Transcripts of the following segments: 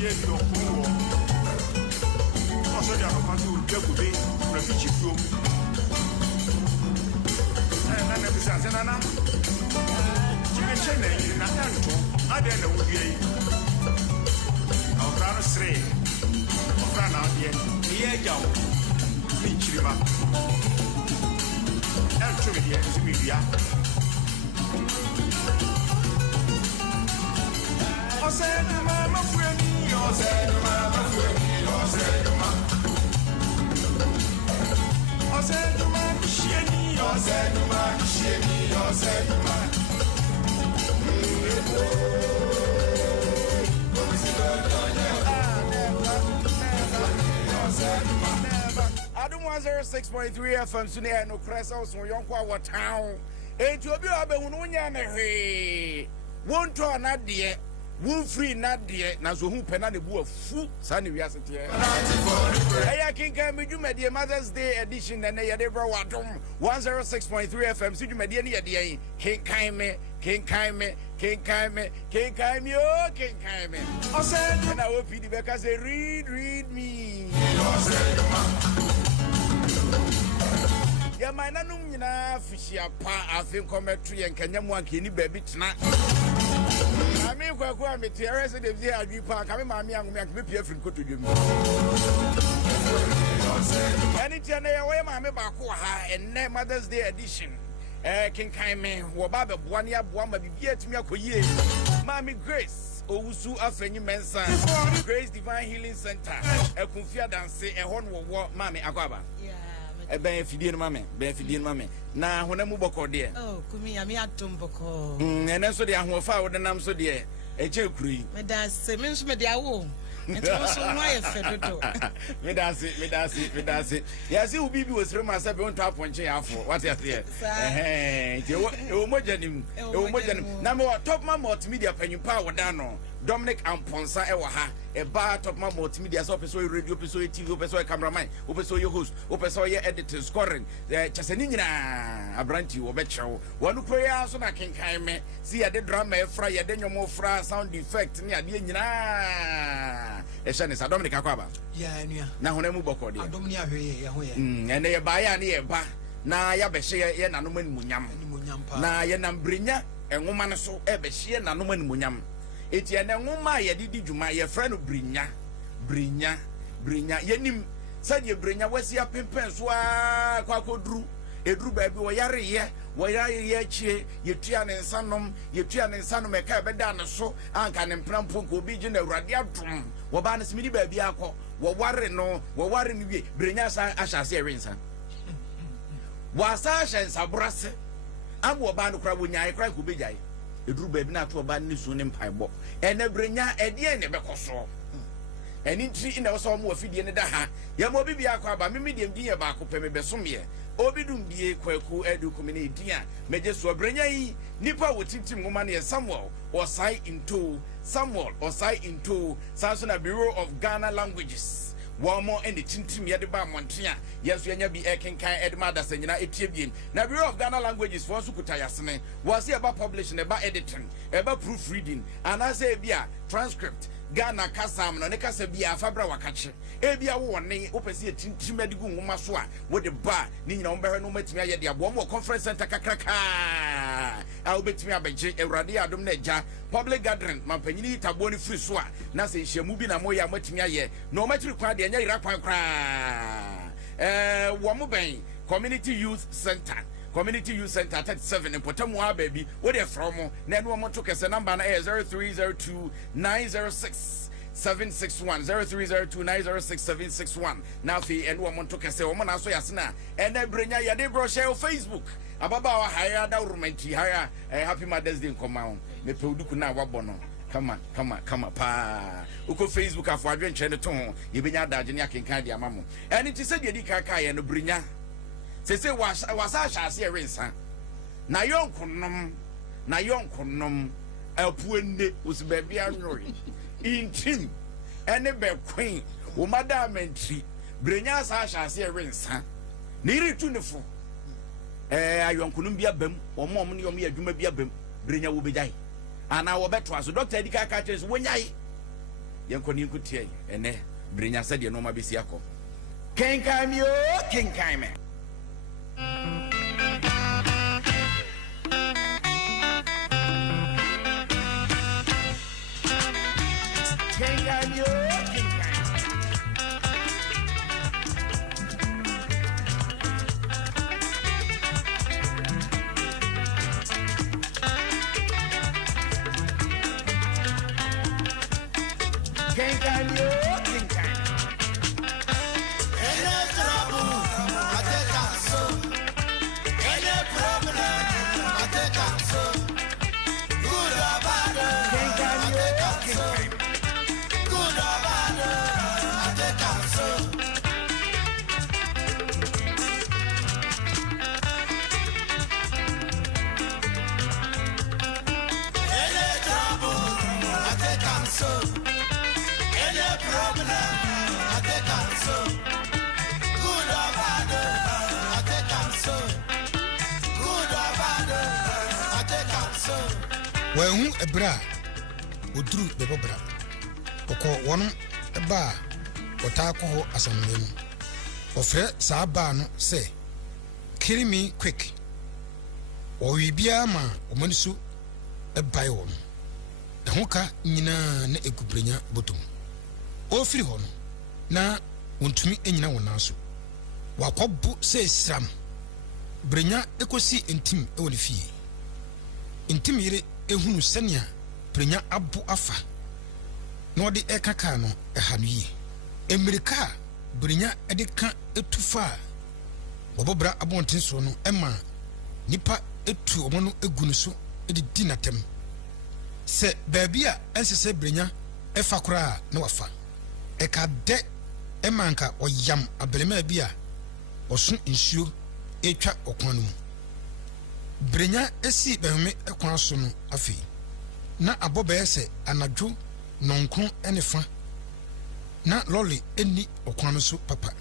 tie bi okuwo so dia no kan do be refugee from na na bisa sena na jime chene na tanto ade na wudi yi awra sre ofra na ade ye jaw mi chirima elcho mi die mi bia o se ma fueni o se ma fueni o se ma o se ma shieni o se ma shieni o se ma Adom 106.3 FM Sunia no Cressa so yonko our town. Enti obi obehunu nya na hwe. Wonto na de won free na de na so hu pena ne bu afu sa ne wiasete e. Eya Kenkan Me Dwumade Mother's Day edition na ye de bro Adom 106.3 FM Dwumade ne ye de Kenkan Me Kenkan Me Kenkan Me Kenkan Me oh Kenkan Me. O say na opi di beka say read me. Ya man nanum nyina fishia pa afin kometu ye nkanyam anke ni baabi tena. Ami kwaku ameti erese de bi adwi pa ka me maami angum anke me pia firi kotodwem. Ani tiana ye we maami ba ko ha enne Mother's Day edition. Kenkan Me wo ba be boa ne aboa ma bibia tumi akoyie. Maami Grace Owusu afenyi mensa Grace Divine Healing Center ekunfia danse ehon wo maami akwaba. Ben fidie no mame na honamu boko de kumi ya mi atom boko ene so de ahofa wo de nam so de eche kuri me da se me nso me de awo ento so no aye fedodo me da se ya se ubi bi wosre ma se be onto aponche ya afo what you say ti wo mojanim na me top man multimedia panyupa wo da no Dominic Amponsa ewa ha eba top man multimedia so person radio person TV person cameraman person host person editing scoring chaseni nyina abranti wo be chewo wonu prayer so na Kenkan Me see ya de drama e fra ya de nyomo fra sound effect ne ade nyina e hye ne sa Dominic akwaba ya enua na honamu boko de adom ni ahwe ye ho ye ene ye ba ya ne ye ba na ya be hye ye nanom animunyam na ye nambrenya enwoma ne so e be hye nanom animunyam eti ene nwoma ye didi dwuma ye fra no brinya yenim sade brinya wasi apempen so a kwakoduru eduru ba bi wo yare ye chie yetua ne nsanom e ka be da ne so anka ne mprampo ko bi gina awurade adom wo ba ne smidi ba bi akọ wo ware no wie brinya sa ahyase ewensa wasa shensa brase am wo ba no kra wonyae kra ko bejae eduru ba bi na to ba ne su ne mpaibọ ene brinya ede ne bekoso eni ntri na wo mo afidie ne da ha ya mo bibia akọ aba mimi dem din ye ba akọ peme besomye obidum bie kwaku edu komine dia meje so brenya yi nipa wotintim ngoma ne Samuel osai into Sansona Bureau of Ghana Languages one more and the tintim yede ba montia yeso yanya bi Kenkan edma da sanyina etiebien na Bureau of Ghana Languages for so kutayasene was here about publishing about editing about proofreading and as a bia transcript Ghana kasam no ne kasa bia fabra wakache e bia wo ne opese tintim edigu ngoma so a wo de ba ni nyina wo behwe no matimi aye de abo mo conference center kakraka a wo betimi abeje Ewurade Adom na eja public gathering mampanyini tabo ni free so a na se hyiamu bi na mo ya matimi aye no matiri kwa de anya ira kwan kra wo mo ben Community Youth Center 37 in Potamua baby what they from na no mo to kese number na 0302 906 761 0302 906 761 na fi and wo mo to kese wo mo na so yasena and brenya ya de bro share Facebook ababa wa haya da romanti haya happy Mother's Day nkoma me pewduku na wabono kama pa uko Facebook afọ adwenche ne to ho ye benya daje ne akenkan dia mamo eni ti se de di kaka ye no brenya sese wasa shase erensa na yonkonom apuenne usibebia nwori intim ene be queen wo madam entry brenya sa shase erensa ni ritu nefo ayonkonom bia bam omom ne yom ye adwuma bia bam brenya wo bejai ana wo beto aso doctor edika ka kire so wonyai Yanko ni nkutie ene brenya said ye no ma besi akọ. Kenkan me o, kenkan me. Kenkan me o, kenkan. Kenkan me o, kenkan. Any trouble, I take a so. Any problem, I take a so. Good or bad, I take a so. Good or bad, I take a so. Any trouble, I take a so. Any problem, I take a so. Good or bad, I take a so. Good or bad, I take a so. When a bra would drew the bobra, or call one a bar, or taco as a name. Or Fred Saban say, kill me quick, or we be a man, or Monisu, a biome. The honka nina ne ekubrenya botum. O free hon na wontumi enyina wonaso. Wakobu say sram. Brenya ekosi intim e woni fie. Intim yire ehunu senia brenya abu afa. No de ekaka no ehanu yi. Emirika brenya edeka etufa. Bobobra abonten so no ema nipa etu omono egunu so edi dinatem. Se babia ensese brenya efa kura na wafa. Eka de emanka oyam abelema bia osun nsuo etwa okwan no mu. Brenya esi behome ekwan so no afi. Na abobe ese anadwo nonkron enefa. Na lolly eni okwan no so papa.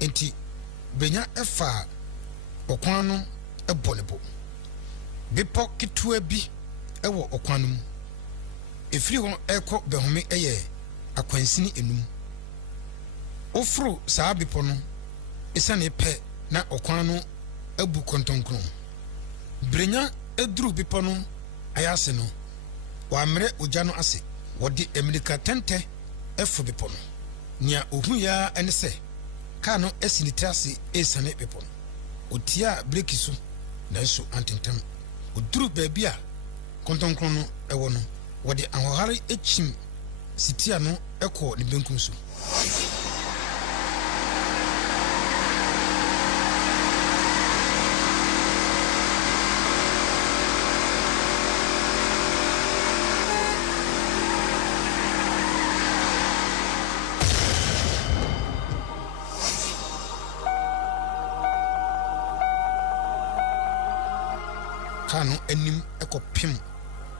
Enti brenya efa okwan no ebonebo. Bipo kitua bi ewo okwan no mu. Efiri ho ekọ behome eye akwansini enum. Ofro saa bipo no esane pe na okwan no abu kontonkron. Brenya eduru bipo no ayase no wa mre ogya no ase wodi emirika tente efo bipo no. Nia ohun ya ene se ka no esinitrase esane bipo no. Otia breki so na so antentam. Oduru baabi a kontonkron no ewo no wodi ahohare echim sitia no ekọ ni benkum so. Kano enim ekọ pim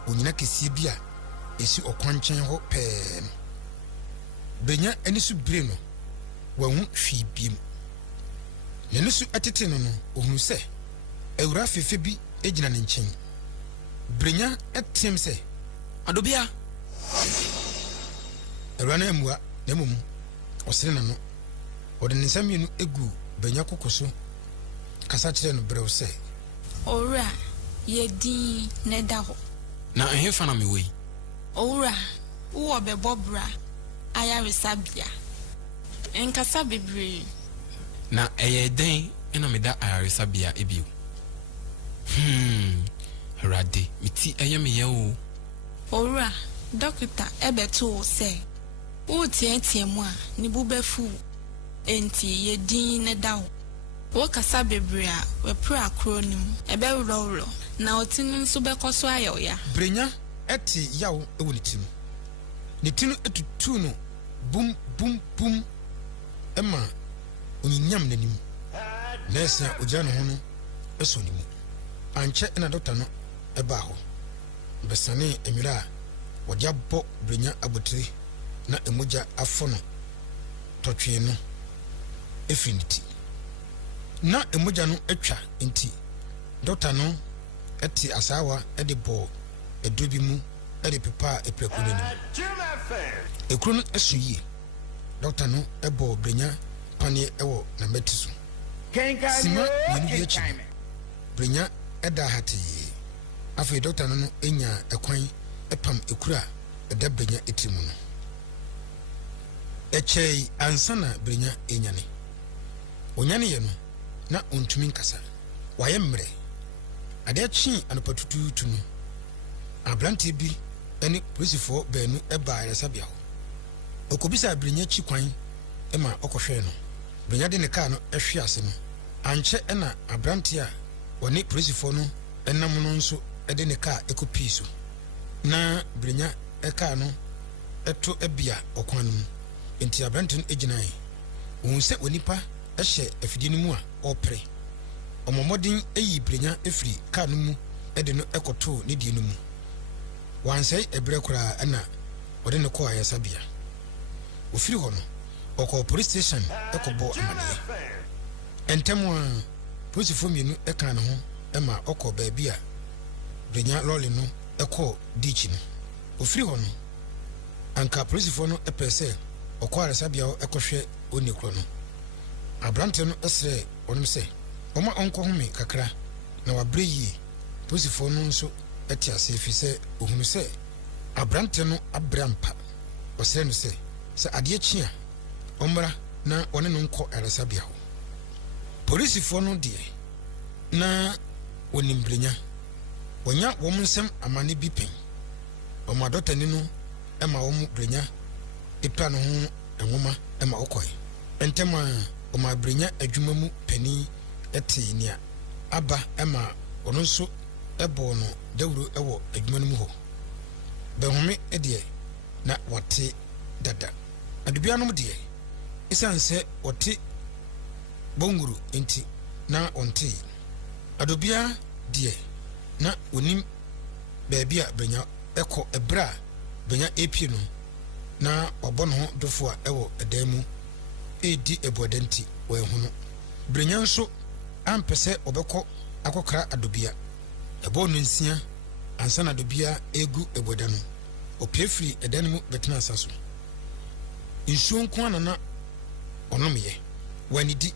onyina kesie bia esi okwanchen ho pee. Benya enisu bire no wahu hwi biem. Nenisu atete no ohunu se ewura fefe bi ejina ne nchen. Brenya etem se adobia ewura na emua na mum osere na no ode ne nsamienu egu benya kokoso kasa kire no brew se owura yedi ne da ho na ehefa na mewe owura wo bebobra ayaresabia enkasa bebre na den ena meda ayaresabia ebio rade miti eyeme o owura doctor ebeto se wo tie mu a ni bubefu enti yedi ne da ho wo kasa bebre a we pra acronym ebe wuro na otinu nso bekoso ayoya Brenya eti yawo ewo ne tinu. Ne tinu etutu no bum bum bum ema oninyam nanim. Nesa ogya no ho no eso ni mu. Anche na doctor no eba ho. Besane emira wodi abo Brenya abotire na emogya afo no totwe no efinity. Na emogya no atwa enti doctor no eti asawa edi bo edubi mu edi pepa eprekuneni ekuru no esu yie doctor no ebo brenya pane ewo na metiso Kenkan Me On Adom. brenya eda hati afei doctor no enya ekwan epam ekura eda brenya etimu no echei ansana brenya enyane onyane ye no na ontumi nkasa waye mre ade chi anopatututu no ablante bi eni polisifo beenu eba resabia ho okobisa brenya chi kwan ema okohwe no brenya de ne car no ehwe ase no anche ena ablante a woni polisifo no enam no nso ede ne car ekopi so na brenya eka no eto ebia okwan no enti ablante no eginai ohun se onipa ehye afidi no mu a opre omomodin eyi brenya efiri car no mu ede no ekoto ne die no mu wansai ebre kura ana ode ne ko ayasabia ofiri ho no oko police station ekobo amane entemo a police fo mienu eka ne ho ema oko baabia brenya lolly no eko ditch no ofiri ho no anka police fo no epese oko ayasabia ekohwe onikro no abrante no esre onim se oma onko home kakra na wabre yi police fo no nso etiase efise ohunu se abrante no abrampa osere no se ade chia omra na one no nko eresabia ho police fo no de na onimbrenya wonya wom nsem amane bi pen omadota ni no ema wom brenya epra no ho enwoma ema okoi entema omabrenya adwuma mu pani etinia aba ema ono nso ebo no dawuro ewo adwuma no mu ho behome edie na wate dada adubia no de isanse wate bonguru enti na onte adubia de na onim baabia brenya eko ebra brenya epie no na obo no ho dofo a ewo edamu edi ebodenti we hunu brenya nso ampese obekọ akokra adubia ebo no nsia ansana adubia egu eboda no opiefri edan mu betena asaso nsuo nko anana onomye wanidi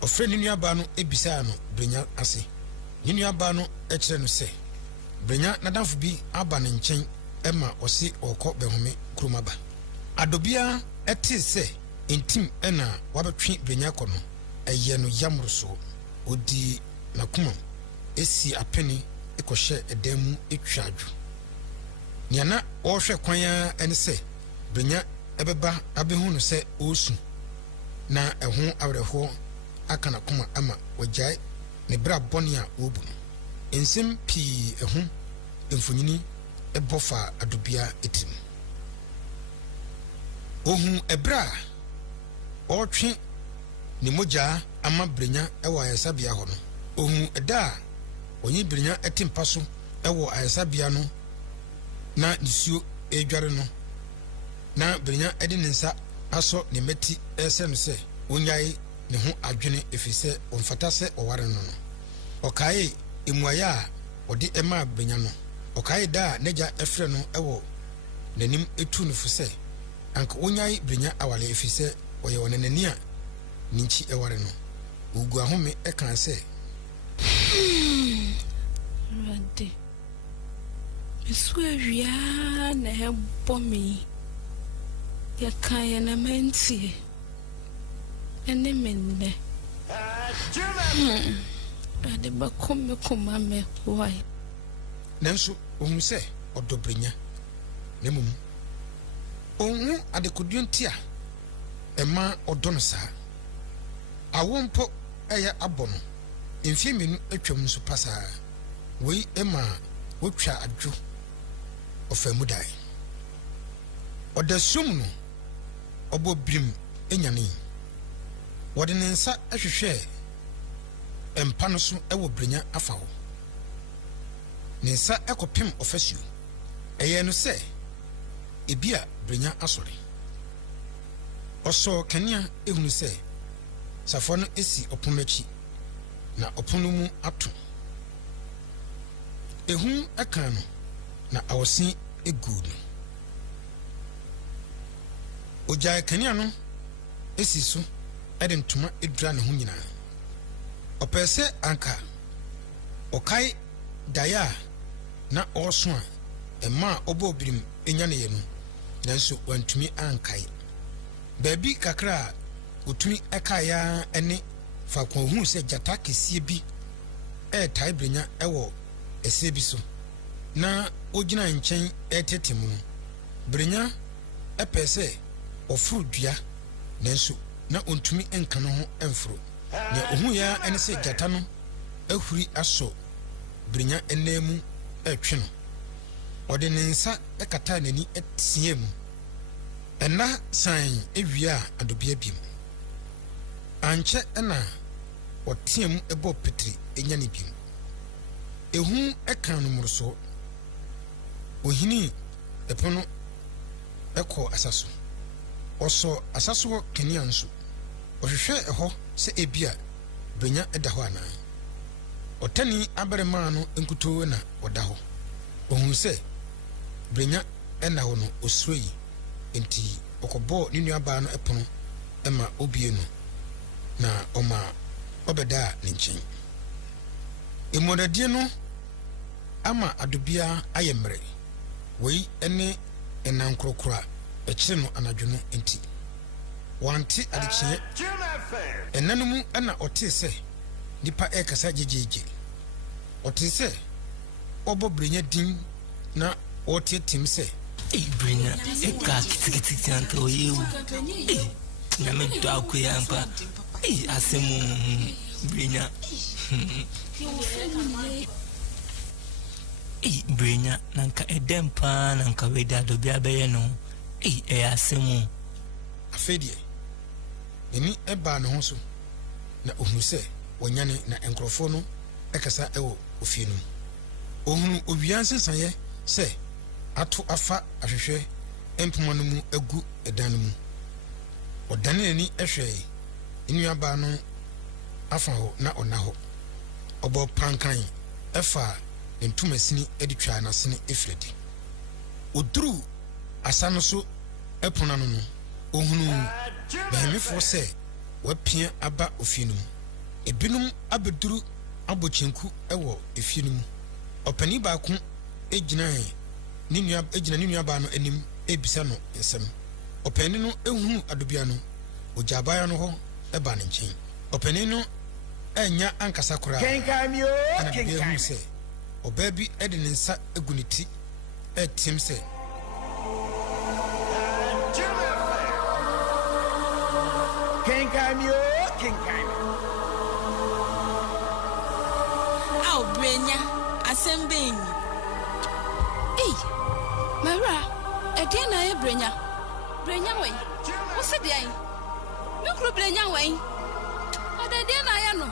ofre ni nuaba no ebisa no brenya ase ni nuaba no ekire no se brenya nadamfo bi aba ne nchen ema osi okọ behome kromaba adubia eti se intim ena wabetwe brenya kono eye no yamroso odi na kuma esi apeni ekohye edamu etwadu niana ohwe kwanya ene se brenya ebeba abehu no se osu na eho awreho akana kuma ama wajai ne bra boni a obu no ensem pi eho emfonyini ebofa adubia etim ohun ebra otwe ni moja ama brenya ewa ayasabia ho no ohun eda onyi brenya etimpa so ewo ayasabia no na nisuo edware no na brenya edi nensa aso ne meti ese no se onyai ne ho adwene efise omfata se oware no no okaye emuaya odi ema brenya no okaye da neja efre no ewo nanim etu no fuse anka onyai brenya awale efise oye wonanani a ninchi eware no ugu ahome ekan se rade esu awia na hebo me ya kan ya na menti ene menne ade ba komme koma me why nanso ohun se odobrenya nemum ohun adekoduo ntia ema odono saa awompo eya abono emfie menu atwam nso pasa wei ema wotwa adwo ofamu dai odasum no obobrim enyane wode ne nsa ahwehwe empa no so ewo brenya afa ho ne nsa ekopem ofasuo eye no se ebia brenya asore oso kania ehunu se safo no esi opomachi na opono mu ato ehun aka no na awosi egu no Ojai kanea no esi so ede ntoma edura ne ho nyina. Opese anka okai daya na oso a ema obo birim enya ne ye no nanso wantumi ankai. Baby kakra utumi ekaya ene fa ko hu se jata kesie bi tai brenya ewo ese bi so na ogina nchen etete mu brenya epese ofuru dua nanso na ontumi enka no ho emfuro na ohu ya ene se jata no ahuri aso brenya enemu etwe no ode ne nsa ekata nani etie mu ena san ewia adobia biem anche ena otiem ebo petri enya ne biem ehu eka no murso ohini epono eko asaso oso asaso kenia nso ohwehwe eho se ebia brenya eda ho ana otani aberema no enkuto na oda ho ohun se brenya ena ho no osroi enti okobo ni nuaba no epono ema obie no na oma obeda ne nchen emodadie no ama adobia ayemre wei ene enankrokra ekire no anadwo no enti wanti adechie enanum ana ote se nipa ekasa jejeje ote se obo brenya din na ote tim se brenya eka kitikiti anto yewu na me do akoya ampa asemu brenya brenya nanka edempa nanka weda do bia beye no asemu afedie eni eba no ho so na ohunu se wonyane na enkrofo no ekasa ewo ofienum ohunu owianse sanye se atu afa ahwehwe empoma no mu agu edan mu odane ni ehwe enuaba no afa ho na onaho obo pankan efa entumasini editwa na sene efredi oduru asano so epona no ohunu behemefo se wapia aba ofienum ebinum abeduru abochinku ewo efienum opani ba ku ejina ninuaba no anim ebisa no nsem opani no ehunu adobia no ojabaya no ho eba ne nchen opani no enya ankasa kora Kenkan Me On Adom Kenkan se obabi ede ne nsa eguniti etim se Kenkan Me On Kenkan Me. Au brenya asembeng. Mara, na e brenya. Brenya we. Wo se dey? Me kro brenya we. Ade na ya no.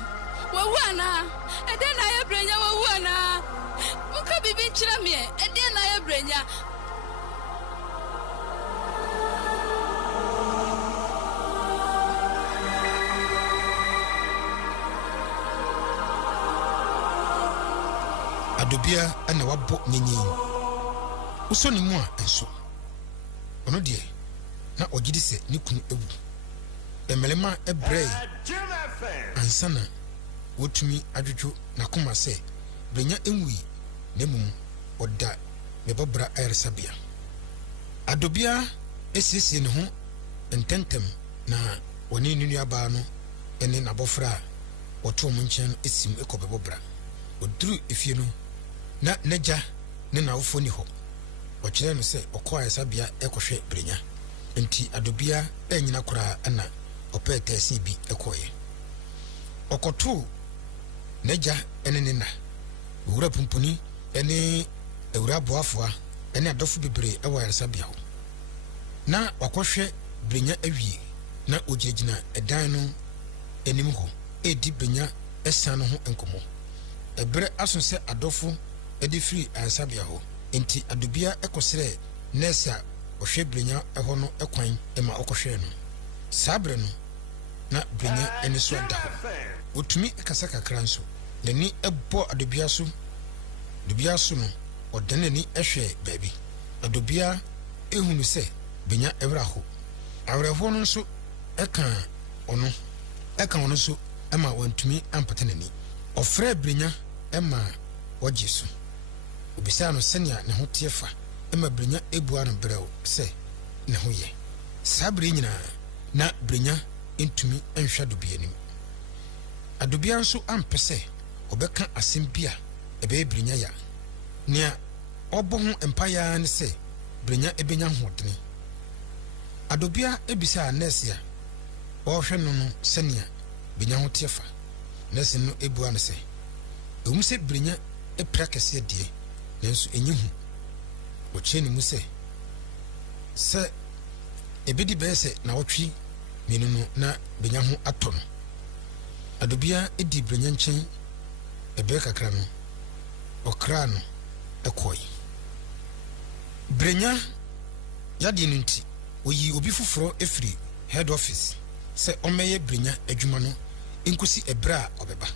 Wawu ana. Na ye brenya wawu ana. Muka bibi nchira me. Na ye brenya. adobia ana wabo nyenyi usoni mu a enso ono de na ogidi se ne kunu ewu emelema ebrei ansana wotumi adwodwo na koma se brenya enwi na mum oda me babra ayresabia adobia esiesie ne ho ententem na woni nunu aba no ene na bofra woto mu nchen esim ekobebobra oduru efie no na neja ne na wofo ni ho okire no se okoa sabia ekohwe brenya enti adobia enyina kora ana opete si bi ekoye okoto neja ene ne na wura pumpuni ene ewura boafoa ene adofo bebre ewa sabia ho na wakohwe brenya awie na ogirigina edan no enim ho edi brenya esan no ho enkomo ebre aso se adofo edi free ansabia ho enti adobia ekosere nesa ohwe brenya eho no ekwan ema okohwe no sabre no na brenya eni so da ho otumi ekasa kakra nso nani ebo adobia so no odanani ehwe baabi adobia ehunu se brenya ewra ho Awerɛhoɔ no nso ɛka ɔno so ɛma wantumi ampata n'ani. Ɔfrɛ Brenya ɛma wɔgye so. Obisa no sɛnea ne ho teɛ fa ɛma Brenya ebua no brɛw sɛ ne ho yɛ. Saa bere nyinaa na Brenya ntumi nhwɛ Adobia anim. Adobia nso ampɛ sɛ ɔbɛka asɛm bi a ɛbɛyɛ Brenya ya. Nea ɔbɔ ho mpaeɛ ne sɛ Brenya ebenya hoɔdene. Adobia ebisa nurse a ɔhwɛ no sɛnea Brenya ho teɛ fa. Nurse no ebua no sɛ sɛ Brenya epira kɛseɛ deɛ nanso enyi hu. Ɔkyerɛ ne mu sɛ ebedi bɛyɛ sɛ na wɔtwe mmienu no na Brenya ho atɔ no. Adobia edi Brenya nkyɛn ɛbɛyɛ kakra no ɔkra no ɛkɔe. Brenya yade no nti oyi obi foforɔ efiri head office sɛ ɔmɛyɛ Brenya adwuma no nkosi ɛbrɛ a ɔbɛba.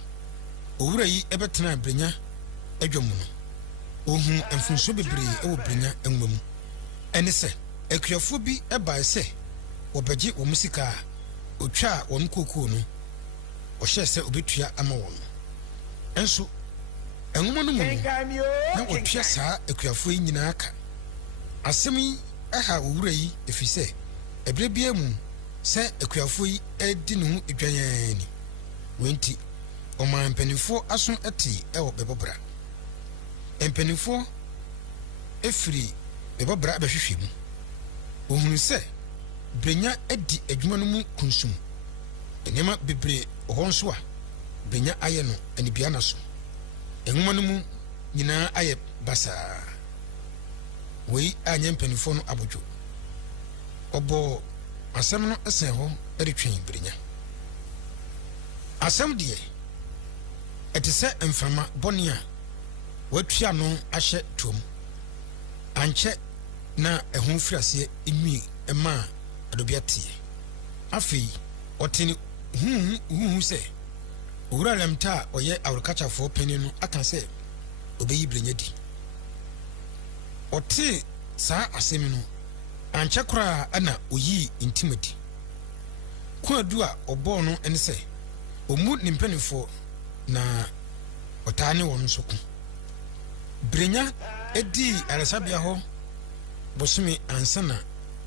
Owura yi ɛbɛtena Brenya adwam no. Ohun mfunso bebree ɛwɔ Brenya enwuma mu. Ɛne sɛ akuafoɔ bi ɛbae sɛ wɔbɛgye wɔn sika a otwa wɔn kokoo no ɔhyɛ sɛ obetua ama wɔn. Ɛnso enwuma no mu na wɔtua saa akuafoɔ yi nyinaa ka. Asɛm yi ɛha owura yi efi sɛ ɛbrɛ bia mu sɛ akuafoɔ yi ɛdi ne ho edwanyani. Wenti ɔman mpanimfoɔ aso ɛte ɛwɔ bɛbɔbra. Mpanimfoɔ efiri bɛbɔbra abɛhwehwɛ mu. Ohunu sɛ Brenya adi adwuma no mu kunsum. Nneɛma bebree ɔhɔ nso a Brenya ayɛ no anibia na so. Enwuma no mu nyinaa ayɛ basaa. Wei anya mpanimfoɔ no abodwo. Ɔbɔ asɛm no ɛsɛn hɔ ɛretwɛn Brenya. Asɛm deɛ ɛte sɛ mframa bɔne a watua no ahyɛ tom. Ankyɛ na ɛho firi aseɛ enwi ɛma Adobia teɛ. Afei ɔte ne huhu sɛ owura lamta a ɔyɛ awurukakyafoɔ panyin no aka sɛ obeyi Brenya di. Ɔte saa asɛm no ankyɛ koraa ana oyi intimate. Kwadu a ɔbɔɔ no ɛne sɛ omu ne mpanimfoɔ na ɔtaa ne wɔn nso ko. Brenya edi aresabea hɔ bosome ansa na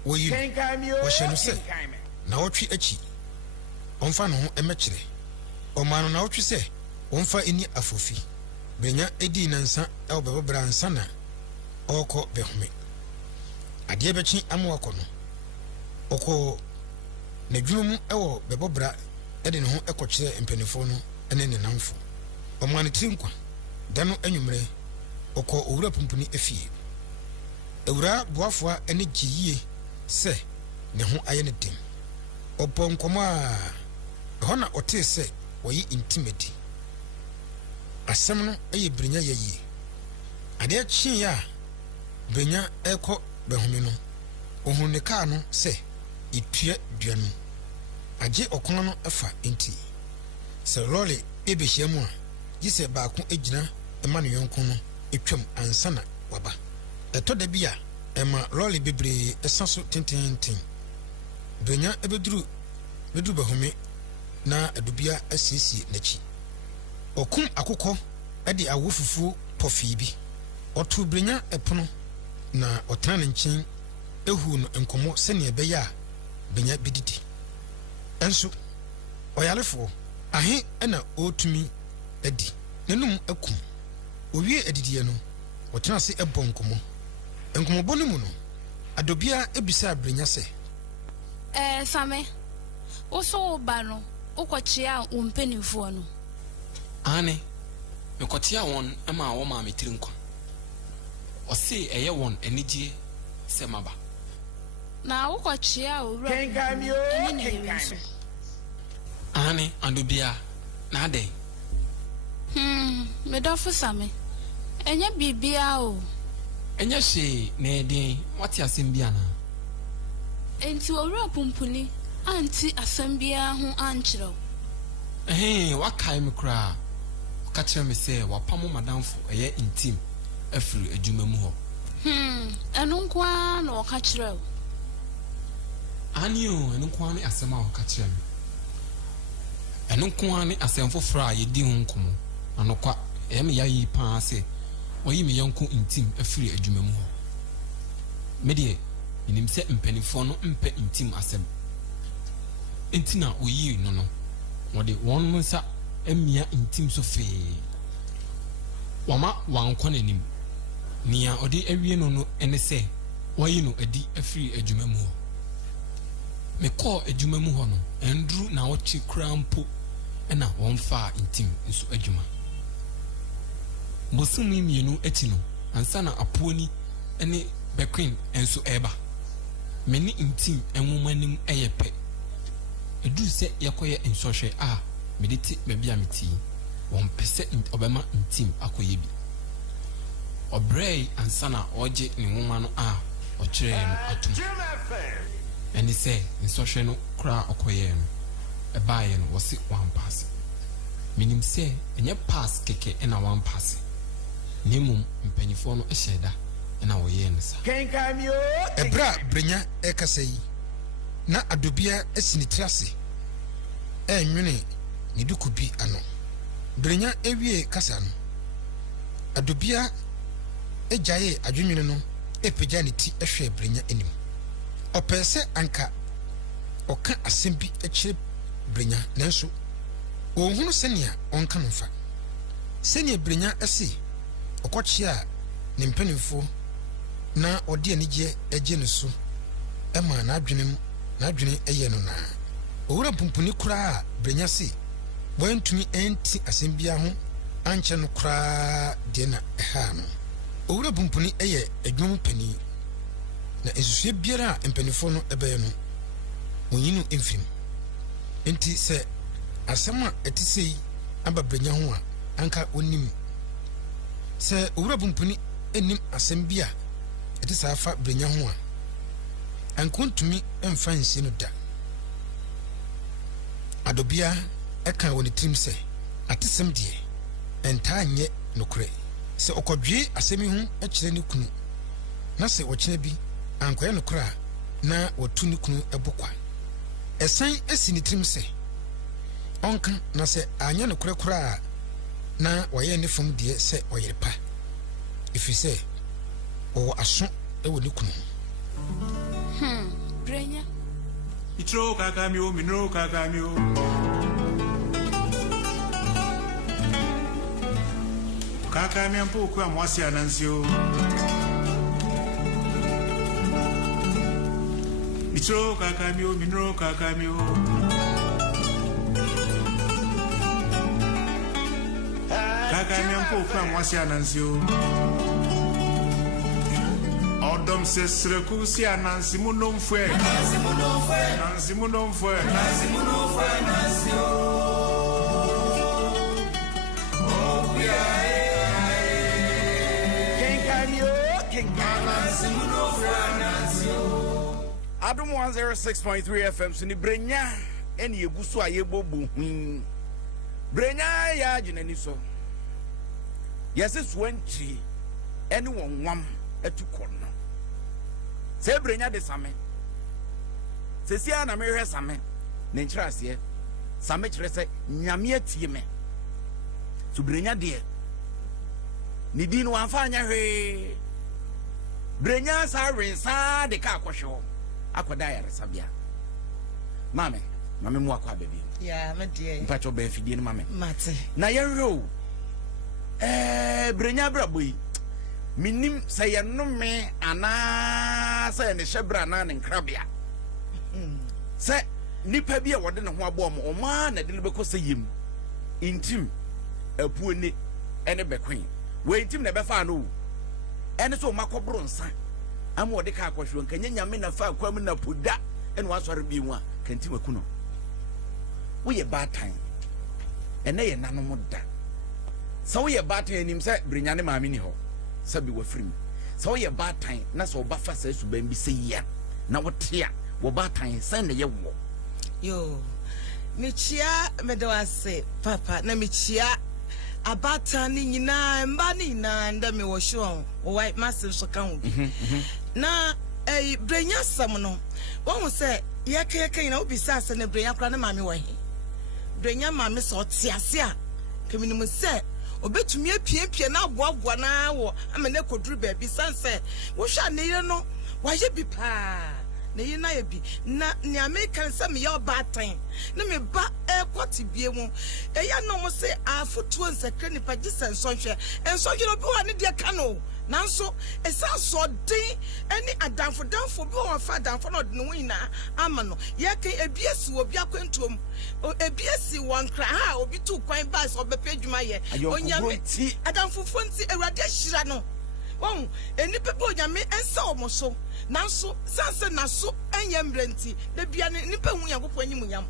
wɔyi wɔhyɛ no sɛ na wɔtwe akyi ɔmfa ne ho ɛmɛkyerɛ. Ɔmaa no na wɔtwe sɛ wɔmfa ani afofi. Brenya edi nansa ɛwɔ bɛbɔbra ansa na ɔkɔ bɛhome. Adeɛ bɛkyi ama wakɔ no ɔkɔ n'adwuma mu ɛwɔ bɛbɔbra ɛde ne ho ɛkɔkyerɛ mpanimfoɔ no ɛne ne namfo. Ɔmaa ne tiri nkwa. Da no anwummerɛ ɔkɔ owura pumpuni efie. Owura boafoa ɛne gye yie sɛ ne ho ayɛ ne den. Ɔbɔ nkɔmɔ a ɛhɔ na ɔtee sɛ wɔyi intimate. Asɛm no ɛyɛ Brenya yɛ yie. Adeɛ kyee a Brenya ɛkɔ bɛhome no ohun ne kaa no sɛ etua dua no. Agye ɔkɔn no ɛfa nti sɛ lɔre ebehyia mu a gye sɛ baako egyina ɛma ne yɔnko no etwam ansa na waba. Ɛtɔ da bi a ɛma lɔre bebree ɛsa so tententen. Brenya ɛbɛduru bɛhome na Adobia asiesie n'akyi. Ɔkum akokɔ ɛde awo fufuo pɔfii bi. Ɔto Brenya ɛpono na ɔtena ne nkyɛn ehu no nkɔmɔ sɛnea ɛbɛyɛ a Brenya bididi. Ɛnso ɔyalefoɔ ahe ɛna ɔtumi adi n'anum akum. Owie adidie no ɔtena ase ɛbɔ nkɔmɔ. Nkɔmɔbɔ no mu no Adobia ebisa Brenya sɛ Same woso ba no ukɔkyea wo mpanimfoɔ no. Ane mekɔtea wɔn ɛma wɔn ma metiri nkwa. Ɔse ɛyɛ wɔn anigye sɛ maba. Na wokɔkyea owura ɛne ne yere nso. Ane Adobia na adɛn. Medɔfo Same ɛnyɛ biribiara o. Ɛnyɛ hwee na ɛden wate asɛm bi ana. Enti owura pumpuni anti asɛm biara ho ankyerɛw. Wakae me koraa. Ɔka kyerɛ me sɛ wapamo madamfo ɛyɛ intim afiri adwuma mu hɔ. Ɛno nko ara na ɔka kyerɛw. Ani o eno kwa ne asɛm a ɔka kyerɛ me. Eno kwa ne asɛm foforɔ a yɛdi ho nkomo. Anokwa ɛyɛ ya yi paa sɛ ɔyi me yɔnko intim afiri adwuma mu hɔ. Me de nim sɛ mpanifo no mpɛ intim asɛm. Enti na oyi no no. Wɔde wɔn nsa emia intim so fee. Wama wankɔ n'anim. Nia ɔde awie no no ene sɛ wɔyi no adi afiri adwuma mu hɔ. Me kɔ adwuma mu hɔ no endru na wɔkye krampo ɛna wɔn fa intim nso adwuma. Bosumi mienu eti no ansa na apuoni ene bequeen enso eba. Meni intim enwomanim ɛyɛ pɛ. Edu sɛ yakoyɛ nsɔhwɛ a medite baabi a meti. Wɔn pɛsɛ obema intim akoyɛ bi. Obrei ansa na ɔgye ne nwoma no a ɔkyerɛ no atom. Ɛne sɛ nsɔhwɛ no kora ɔkɔyɛ no ɛbaayɛ no wɔse one pass. Minim sɛ enye pass keke ɛna one pass. Nemum mpanyifo no ɛhyɛ da ɛna wɔyɛ no sa. Kenkan Me On. Ebra brenya ekasa yi na adobia esi ne tirase enwene ne duku bi ano. Brenya ewie kasa no adobia ejaye adwenwene no epagya ne ti ehwe brenya enim. Opese anka oka asem bi ekyire brenya nanso ohunu senia onka no fa. Senia brenya esi okochia ne mpanimfo na odi anigye agye ne so ema na adwene eye no na owura pumpuni kura brenya se wantumi enti asembia ho anche no kura de na ha no owura pumpuni eye adwum pani na esusue biara mpanimfo no ebeye no onyinu emfim enti se asema etisei aba brenya ho a anka onim se owura pumpuni enim asembia etisa afa brenya ho a ankontumi emfa nsi no da adobia eka woni trim se atesem de enta nye nokure se okodwe asemi ho ekire ne kunu na se okire bi ankoye nokure a na watu ne kunu ebokwa esan esi ne trim se onka na se anya nokure kura na waye ne fam de se oyerepa ifise o aso ewo ne kunu Brenya Itro kakamio minro kakamio kakamia mpo kwa mwasi anansio Itro kakamio minro kakamio kakamia mpo kwa mwasi anansio Odom sesreku si anansi munomfwe Nansi munomfwe Kenkan Me On. Adom 106.3 FM so ni brenya ene yeguso a yebobu hin. Brenya ya agyenani so. Yese suanchi ene wonwam atukon. Se brenya de same se sia na mehwe same ne nkyerase same kyerɛ sɛ nyame atie me so brenya de ni din no amfa anya hwe brenya sa rensa de ka akɔhwe akoda yare sabia mame mu akɔ ababi ya me de mpacho ba fidie no mame mate na yɛhwe o brenya brabo yi minim sɛ yɛnome ana sɛ ne hyɛbra na ne nkrabea sɛ nipa bi a wɔde ne ho abɔ mo ɔma na de no bɛkɔ sɛ yem intim apuone ɛne bɛkwen wɔ intim na bɛfa no ɛne so makɔbro nsa ama wɔde ka akɔhwe nkanya nyame na fa akwam na poda ɛne wasɔre bi mu a kantim akuno woyɛ baatan ɛne yɛ nanom da sɛ woyɛ baatan anim sɛ brinyane maame ni hɔ sabi wafrim so ye batan na so ba fa sa suban bi seyia na wotea wo batan san na ye wo yo michia medawase papa na michia abata ni nyina mba ni na nda me wo show wo white massive so kan bi na brenya sam no won se yake na obi sa ne brenya kra ne mame wahi brenya mame so tiase a kemini mu se obetumi apiepie na aboaboa na wo amene koduru ba bi sanse wo hwa ne yire no waye bi pa ne yire na ye bi na ne American se me yo batan ne me ba kwati bie mu eya no mo se afotuo nsakre ni pagye sensonhwe ensonhwe no bi wa ne de ka no nanso esa so den ani adamfo bi wa fa adamfo no de no nyina ama no ye kan ebiesi obi akwantuom ebiesi wankra ha obi tu kwan ba so bepe adwuma ye onyame adamfo fonti ewrade ahira no won eni pepe onyame ensa omoso nanso sanse naso enyembrenti de bia ne nipa hu yakopɔ anyimunyam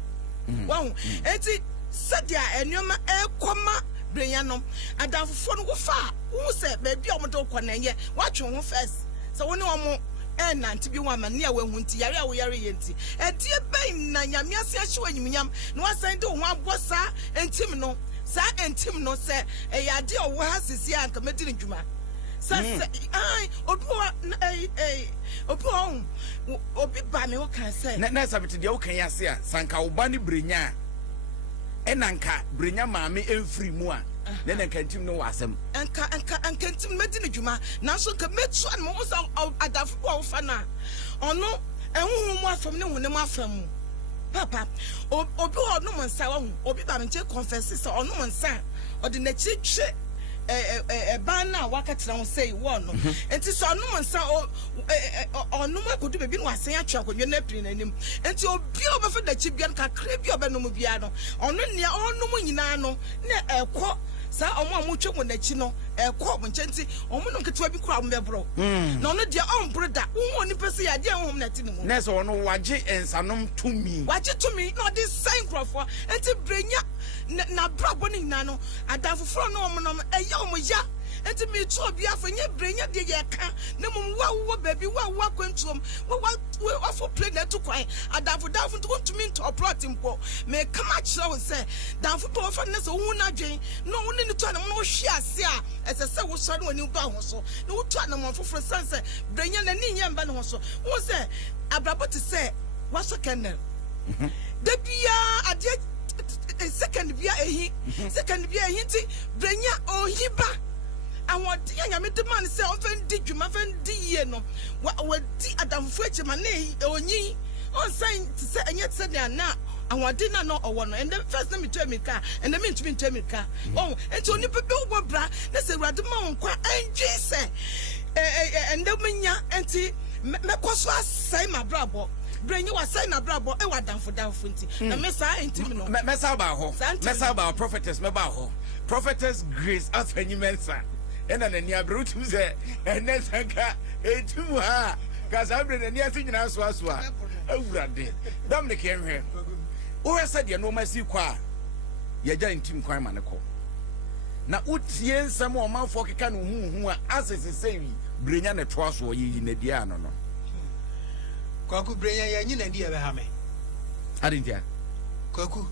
won enti sadia enoma ekoma brenyano adamfo no wofa wo se ba bia omodo kɔ na ye watwe ho first so woni omo nanti bi wa ma ne awu nti yare awu yare yenti edie ben na nyame ase ahye wanyimnyam na wasan de ho abosa entim no se eyade owo ha sisi anka medini dwuma se obi ba me wo kan se na sabete de wo kan yase a sanka wo ba ne brenya enanka brenya maame emfiri mu a na nkantim no wasem anka nkantim medini dwuma na so ka metu an mo so adafo wo fa na ono ehunhu mu afam ne hunem afam papa obi ho no monsa wo obi ba me che confess se ono monsa odi na chiche ban na wakatena ho sei wo no enti so ono monsa ono makodu bebi no asen atwa konwe na piri nanim enti obi obefa da chi bia kakra bi obenom bia no ono nia ono mu nyina no na ekọ sa omo amutwe mo nachi no ekọ mo nchenti omo no nketewa bi kura mo bebro na ono dia ombro da wo ni pese ya dia hom na tini mu na so ono waje ensanom tumi na odi sign crofo enti brenya na brabo ni na no adafoforo no omo no eya omo ya enti me tu obi afanye brenya de ye ka na mum wa baby wa kwantuom wa for play na to kwan adafo to to me to plot mpo me kama kire wo se dafo to fa na so hu na dwen no wo ni to na mo hwe ase a ese se wo so na woni ba ho so na wo to na mo foforo sanse brenya na ni nyamba ne ho so wo se abrabo te se wa so kenel de bia ade second bia ehi ti brenya ohiba awon di anyame de man se ofen di dwuma fen di ye no wa di adamfo echema na onyi on sign to say enye se na na awon di na no owo no and then first me to America and then me to America oh enti oni pepe wo bra na se urade ma nkwa enje se and then menya enti me koso asai ma brabo brenya wa sai na brabo e wa danfo nti na me sa enti no me sa ba prophetess me ba ho prophetess Grace afenyimensa ena na nia brutum se ene sanka etum ha kasabre na nia sinyina so aso a awurade Dominic enhwe wo se de no masi kwa ya ja ntim kwan ma ne ko na utie nsam o manfo keka no huhu a asese sewi brenya ne to aso yi na dia no no kwaku brenya ya nyina dia be ha me adintia kwaku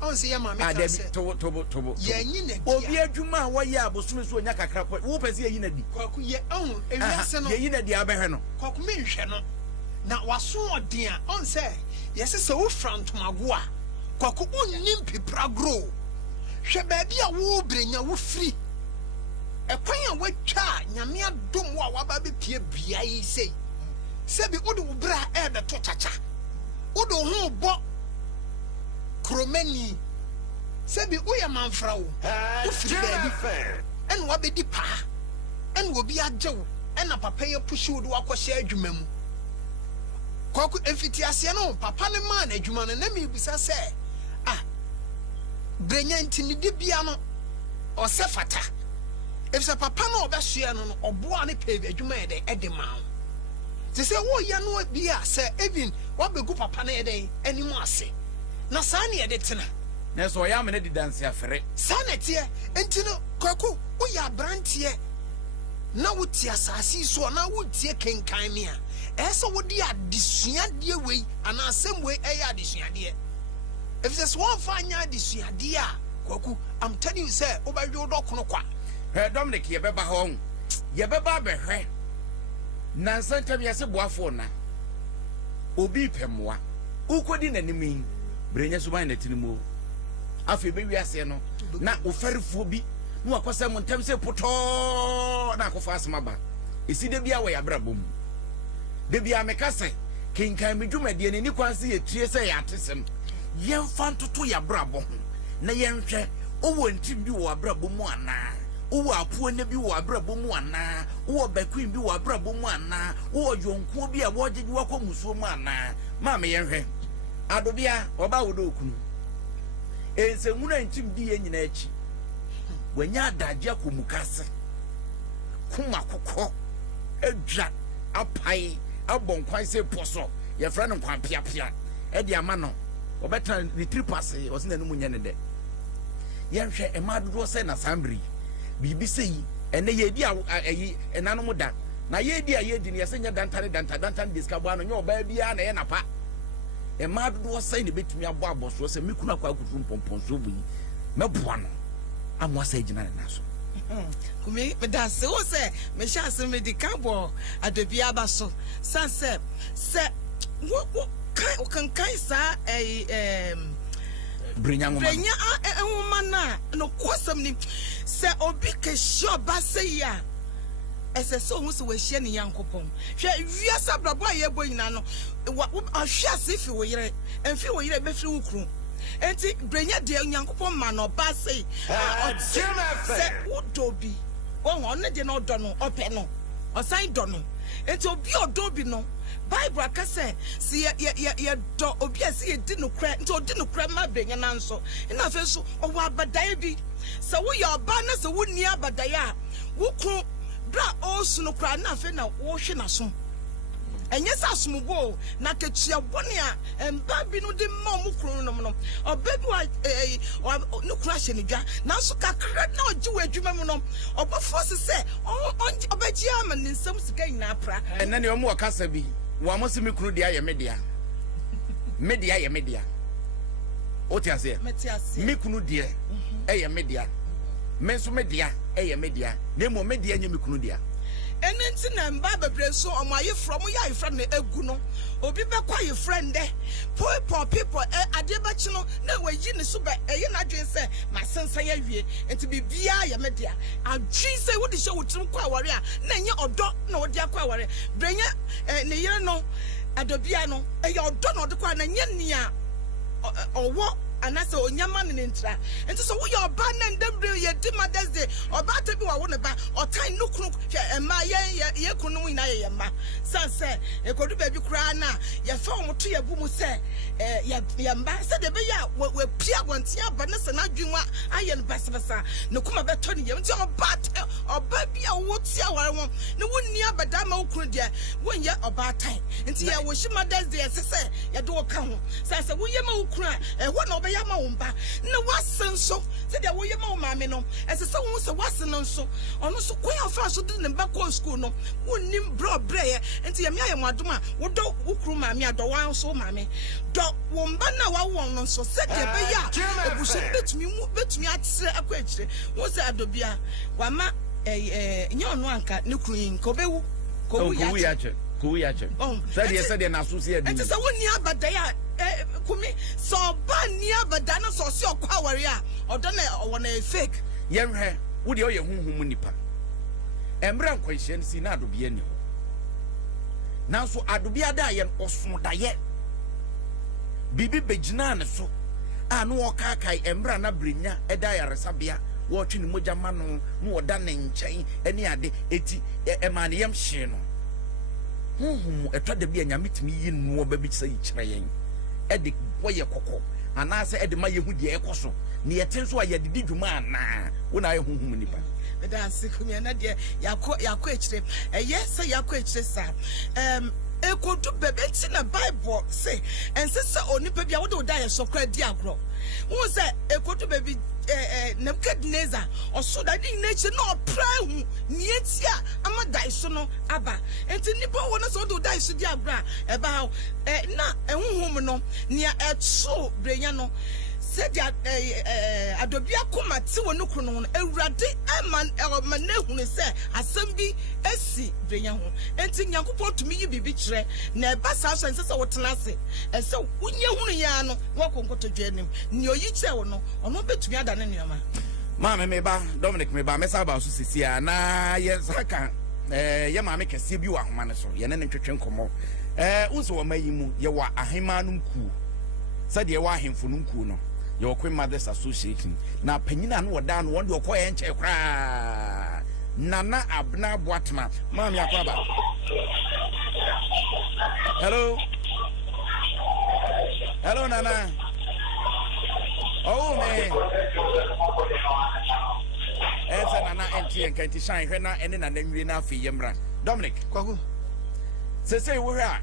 on se ya mama ka se tobo ya nyina dia obi adwuma a wo ya abosume so onya kakra wo pese ya nyina di kwaku ye on ewiase no ye nyina dia behwe no kwaku me nhwe no na waso odin a on se yese se wo frantomago a kwaku onnim pipra grow hwe ba bia wo brenya wo firi ekwan a watwa nyame adom wo a waba be pie bia yi sei sebi odo bra e be to chacha odo ho bo kromani sebi oya manfra wo ofiri baby en wa be di pa en wo bi agyew en na papa ye pushi wo do akɔhye adwuma mu kwaku efiti ase no papa ne ma na adwuma no na me bisa se brenya ntini di bia no o se fata efisa papa no obɛhye no ɔboa ne pɛ adwuma ye de ma wo te se wo ya no bia se even wa begu papa na ye de animu ase na saa ne ye de tena na so ya me ne di dance afere saa na tie entino kwaku wo ya brantie na wo tie asase so na wo tie kenkan me a ese wo di adesua de wei ana asem wei adesua de if this one find adesua de a kwaku I'm telling you say obadwo dokono kwa Dominic ye beba ho ye beba behwe na nsantam ye se boafo na obi pemwa ukodi na nimi brenya so ban na tinimu afi be wiase no na ofarifuo bi no akosa mo ntam se poto na akofa asema ba esi de bia we yabrabom de bia mekase Kenkan Me dwumade ne ni kwanse yetie se yatesem yemfa ntoto yabrabo na yenhwe owo ntim bi wo abrabom ana wo apuo ne bi wo abrabom ana wo bakwin bi wo abrabom ana wo yonko bi a wo gege wakọ musuo mu ana ma me yenhwe adobia oba wo do okunu ensemuna ntim di ye nyina achi wanya adagye akomukase kuma kokọ edwa apai abon kwan se poso ye fra no kwan pia pia e di ama no obeta ni tripase o se nanu munye ne de ye hwe e ma dodo se na sambri bibi sei ene ye di ayi enanu mu da na ye di ne ye se nya dantan discabo ano nya oba bia na ye napa e ma dodo se ne betumi abo aboso se mikuna kwa kutu pompon so bu yi meboa no amwa se gina ne naso kumi da se o se me sha se me di kabo adobia ba so sanse se wo kan sa brenya nwoma na no kwasam ni se obi ke sho ba se ya ese so hu se we hie ne yankopon hwe wiasa brabo aye bo nyina no ahwe ase fi wo yire emfi wo yire be fi wo kru enti brenya de yankopon ma no ba se se udobi won ne de no do no ope no osan do no enti obi odobi no Bible akase si ye do obi asi ye di no kra nti odi no kra ma brenya nanso ina afa so owo abadaye bi se wo ye oba na se wo ni abadaye a wo ku bra osu no kra na afa na wo hwe na so enye sa asumubo na ketua bone a emba bi no de ma mu kru no no oba bi wa no kra hye ne dwa nanso kakra na oji wa adwuma mu no oba force se obaji ama ne nsam sika ina pra na ne omo akasa bi wa mo se mikunu dia ye media ye media oti ase mikunu dia ye media menso media ye media na mo media nye mikunu dia enenti na mba bebre so omaye from ya friend na egu no obi be kwa ye friend de people ade ba chi no na wayi ne so ba eye na dwen se masensa ya wie enti bibia ya media adwi se wodi hye wotim kwa aware a na nye odo na wodi akwa aware brenya ne yere no adobia no eye odo na wodi kwa na nye nia owo anase onyama ne ntra enti so wo ye oba na ndembre ye di Mother's Day oba ta bi wa wo ne ba otan nukunu ema ye kunu mu ina ye ma sanse ekodu ba bi kura na ye fa wo to ye bu mu se ye mba se de be ya we pia wontia aba ne se na dwunwa aye no basabasa ne kuma be to ne ye enti oba bi a wo tia ware won ne wonni abada ma wo kunu de wonye oba tan enti ye wo shi Mother's Day se ye do ka ho sanse wo ye ma wo kunu a wo na yama wumba na wasenso se de wo yama maame no ese se wo se wasen so ono so kwen afa so de ne ba ko school no wonnim bro breye enti yame ayem adom a wo do wo kru maame ado wan so maame do wumba na wa won no so se de be ya obuso betumi atsere akwa akire wo se adobia wama nye ono anka ne kru yin ko bewu ko ya che said na so se adi enti se wonni abada ya kumi so ba ni abada na so se okwa aware a odo na wona fake yemhwe wo de oye hunhum nipa emra nkwanhye si na adobia ni ho nanso adobia da ye oso da ye bibi begina ne so a no okakai emra na brenya eda ya resabia wo twi ni moja ma no no oda ne nchen ene ade eti ema ne yem hye no hunhum etwa da bia nyametimi yi nuo ba bi sai kire yen edi boye kokko anase edi ma yehu de ekoso ne yeten so aye didi dwuma ana wona aye hunhum nipa da sikumi na de yakọ ekire eye se yakọ ekire sa ekodu bebe nti na Bible say ense se onipa bia wo de oda ye sokra di agro who say ekoto baby Nebuchadnezzar or so that in nature no pray nietia ama dai so no aba enti nipa wona so do dai so dia bra eba na ehunhum no nia etso brenya no said that adobia koma ti wonu kunu no ewurade aman manehunu se asem bi esi brenya ho enti nyankopɔ tumi yi bibi kire na eba sa so nse se wotena se ese wunye hunu ya no wakonkoto dwanim ni oyi kire wo no ono betumi ada ne nioma ma me ba Dominic me ba me sa ba so sisia na ye saka ye ma me kese bi wa homa ne so ye ne ntwetwe nkomo unso wa mayi mu ye wa ahema no nku sade ye wa ahemfo no nku no your Queen Mothers Association. Now, Penina no down one your coy and check. Nana Abna Boatma, Mammy Aquaba. Hello, hello, Nana. Oh, man. Answer Nana and Canty Shine, Hena, and then we now fee Yembra. Dominic, say, we are.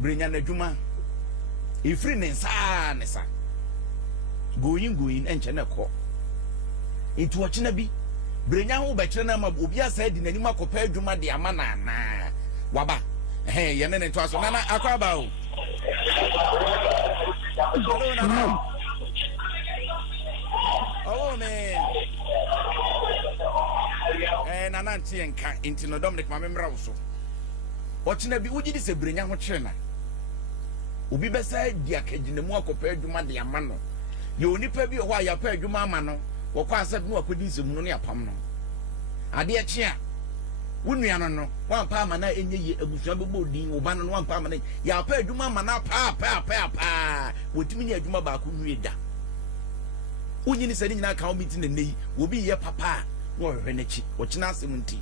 Bring an Juma. If free Nessa. Going and Chenako. It watching a be. Brenya ho betrena ma obi asa di nanima kopa adwuma de amana na. Waba. Yene ne to aso nana akwaba o. Hello nana. Oh man. Nana nti enka inti no Dominic ma memra wo so. Watching a be uji di se brenya ho kyerena. Obi besa di akagine mu akopa adwuma de amano. Yo nipa bi ho ya pa adwuma ama no wo kwa aseb no akodi nsemu no ne apam no ade a kye a wonua no wan pa ama na enye ye abusua bebo din wo ba no wan pa ama na ya pa adwuma ama na pa wotimi ni adwuma ba ko nwie da wonyi ni sari nyina ka o miti ne nei wo bi ye papa wo hwehwe na chi wo kina asem nti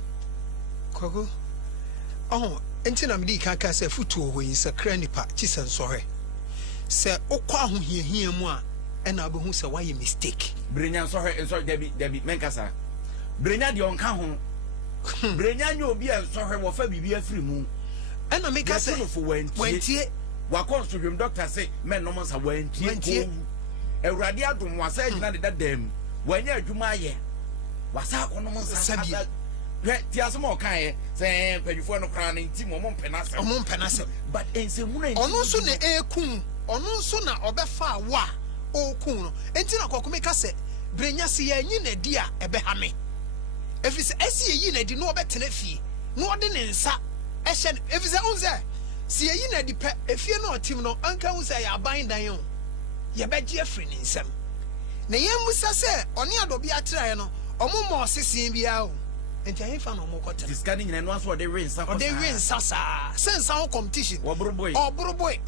Kwago enti na medi ka se futuo ho yin se kra nipa chi se nsohwe se okwa ho hiahia mu a ena abehu se why mistake brenya nsohwe debi menkasa brenya de onka ho brenya nya obi ensohwe wo fa bibi afiri mu ena meka se wantie wakonsohwem doctor say men no monsa wantie ko ewurade adom wasa nyina de dadam wanya adwuma ye wasa akono monsa sabi ti asemo kan say padwufo no kran nti mo mpenase but ensemu na ono so na ekun ono so na obefa wa okun no enti na kokomeka se brenya se ya nyi na di a ebeha me efise esi yi na di no obetena fie no ode ne nsa ehye efise unze se yi na di pe efie na otim no anka hu se ya ban dan yo ye beje afri ne nsam na yemusa se oni adobi atrae no omomo osesen bia o enti ayefa na omokota discarding nyina no aso ode rensa sa sense how competition obroboy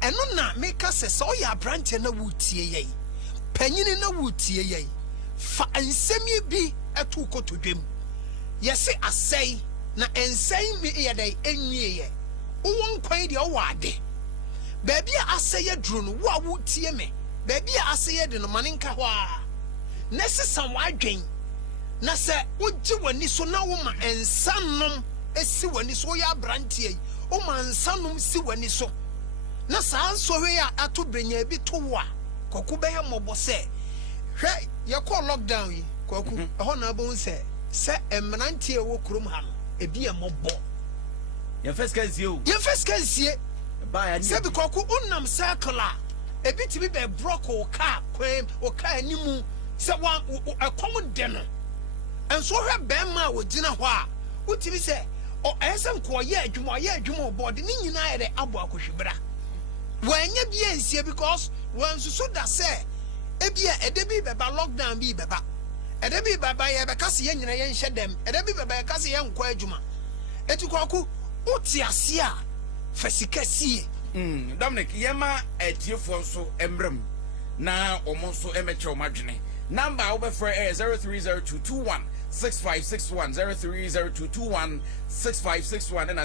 eno na meka se so ya branch na wutie yei panyini na wutie yei fa ansemi bi etu kotodwem yesi asai na ensai mi ye dai enwie ye wo nkwan de owade baby asai aduro no wo wutie me baby asai de no maninka ho a nesesam wadwen na se woji wani so na wo ma ensanom esi wani so ya branch yei o ma ensanom si wani so na saa nsohwe ya ato brenya bi to wa koku be he mobo se hwe ye call lockdown yi koku ho na bo se emnantie wo krom ha no ebi e mobo ye first can see ba ya ni se bi koku unnam circle ebi ti bi be block o car kwem o car animu se wa akom de no enso hwe be ma wo gina ho a utimi se o esem ko ye adwuma board ni nyina ye de abo akohwebra wanya bi ensie because when so da say ebia edebi beba lockdown bi beba edebi baba ye be kase ye nyina ye nhye dem edebi beba ye kase ye nkwa adwuma etukwaku utiase a fasikasie Dominic yema etiefo nso embrem na omonso emeche omadwene number obefre 0302216561 0302216561 and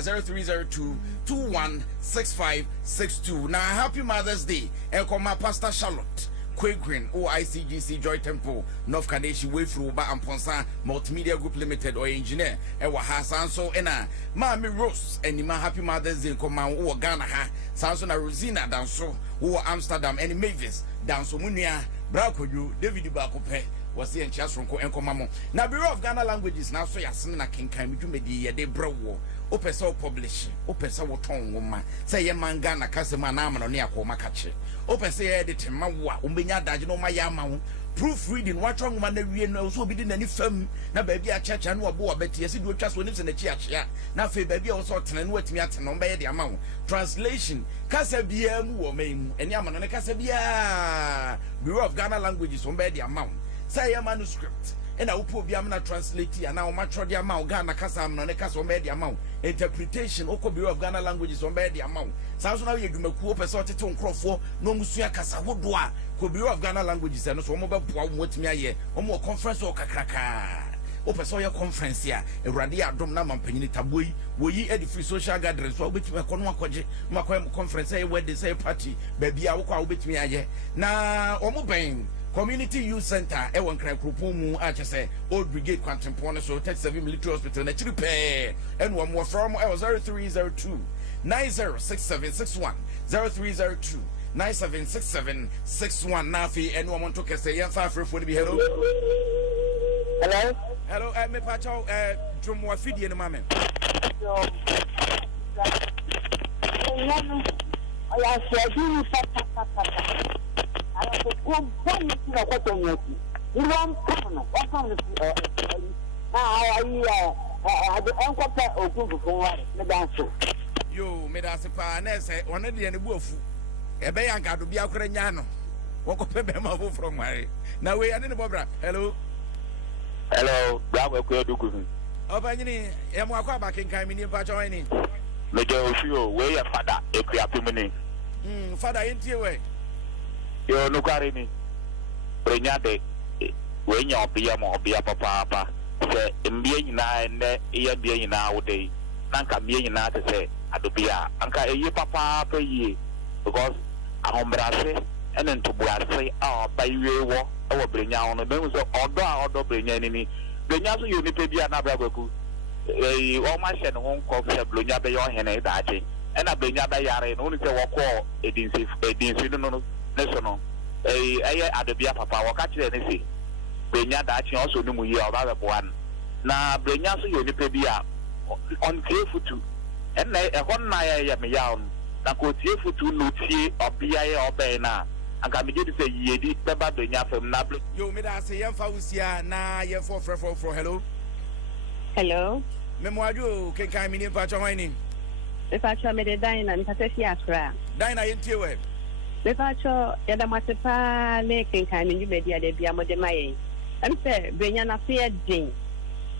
0302216562. Now happy Mother's Day. Ekoma Pastor Charlotte Quagreen OICGC Joy Temple North Kadeshi way through Ba Amponsa Multimedia Group Limited or engineer Ewa Hasan so ena Mami Rose and Nima Happy Mother's Day koma o Ghana ha Sanso na Rosina danso wo Amsterdam and Mavis danso munia Brakoju David Bakope was the enchasronko enkomamo. Na Bureau of Ghana Languages na so yasem na kenkan medwumedi ye de brewo opesa publish opesa woton woma say ye manga na kasema na amano ne akoma kache opesa ye edit ma wo a umbenya daje no ma ya ma wo proofreading watchon woma na wie no so obi di nani fam na baabi a checha no obo obeti yesi do twa so ni se na chi achia na fe baabi a wo so tena no watimi atena no be ye de ama wo translation kasa bia mu wo mem eni amano ne kasa bia Bureau of Ghana Languages wo be de ama wo say a manuscript and I will put Biamana translate and now much of the amount Ghana Casa on the Casa Media amount interpretation Oko Bureau of Ghana Languages on Media amount. Sounds now you do a sorted on Crawford, no Musia Casa Woodwa, Bureau of Ghana Languages and so mobile what me a year or more conference or Kakraka. Opasoya conference here, a radia dom naman penita boy, wo ye edi free social gatherings, so which me konwa koje, makwem conference where they say party, baby a wukwa ubit me aye. Na omo bang. Community Youth Center, Ewan Cry Krupumu, say Old Brigade Quantum Pona, so 37 Military Hospital, and Chiripe, and one more from 0302 906761 0302 976761 Nafi, and one took a say, and 5 for the hello. Hello? Hello, me Pacho, Jumwa Fidi in a moment. Yo, me da se pa na se one de ne buafu. E be yan ka do bia kora nya no. Wo ko pe be ma fu from mare. Na we ya ne bobra. Hello. Hello, bravo ko eduku. Oba nyini e mo akwa ba kenkan mi ni pa join ni. Me je ofio we ya fada e ku apimini. Fada yentie we. Yo no kware ni. Brenya de we nya obia papa se mbie nyina ne ye bie nyina wo de nanka mbie nyina te se adobia anka eye papa ye because ahombrase ene ntobuase a baiwe wo e wo brenya ho no be so odo brenya ni brenya so yo ni pe bia na bragwaku o ma hye ne ho nko se brenya be yo hene daache ena brenya ba yare no ni se wo ko edinsi no ne so no eye adobia papa wo ka kire ne se brenya daache o so ni mu ye o ba be boan na brenya so yo ni pe bia on tefutu ena e hon na ya me yawo na ko tefutu no tie obia ye obe na anka me dey say yedi beba brenya fam na blo yo me da say yemfa wusia na ye for hello me mo adu kenkan mi ni pa cho hwan ni me pa cho me de dina ni pase fi akra dina yentie we me pa cho ya da matepa le kenkan mi be dia de bia mo de maye am se brenya na fe din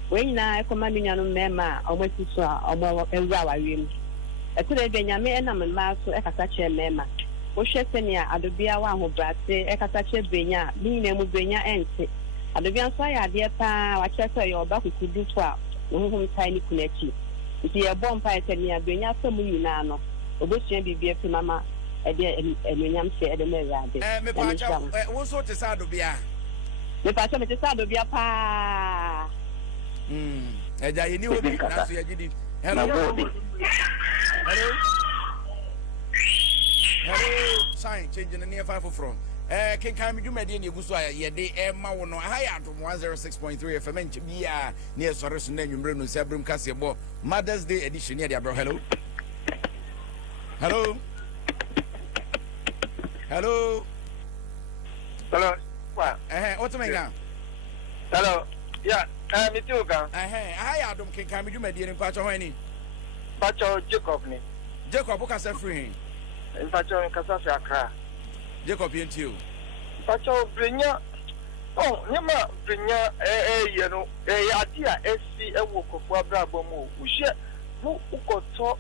when na ekoma mi nyanu mema omwesusu a omo ewura wawem etire brenya me na me ma so ekasa che mema wo hwese ne adobia wa ho brase ekasa che brenya ni na mu brenya ente adobia so ya de pa wa che so yo ba kukudu to a wo hu tai ni kunachi nti ye bompa ete ne brenya so mu nyina no obosua bibia fi mama ede enyam se ede me rade me pa cha wo so te sa adobia me pa cha me te sa adobia pa eja yini obi na so yagidi hello sign changing the near 5 from Kenkan Me On Adom guso ye de ma wo no aha ya Adom 106.3 FM nche bia near sore so na nwumre no sabrum kase bo Mother's Day edition here bro hello what's my name hello yeah me too kan aha ya Adom Kenkan Me On Adom pa cho hwan ni pa cho Jacob ni Jacob ka sa free Pacho nkasa fi akra Jacob yentio Pacho brenya nyama brenya ye no adia esi ewo kofu abrabo mu uhye bu ukoto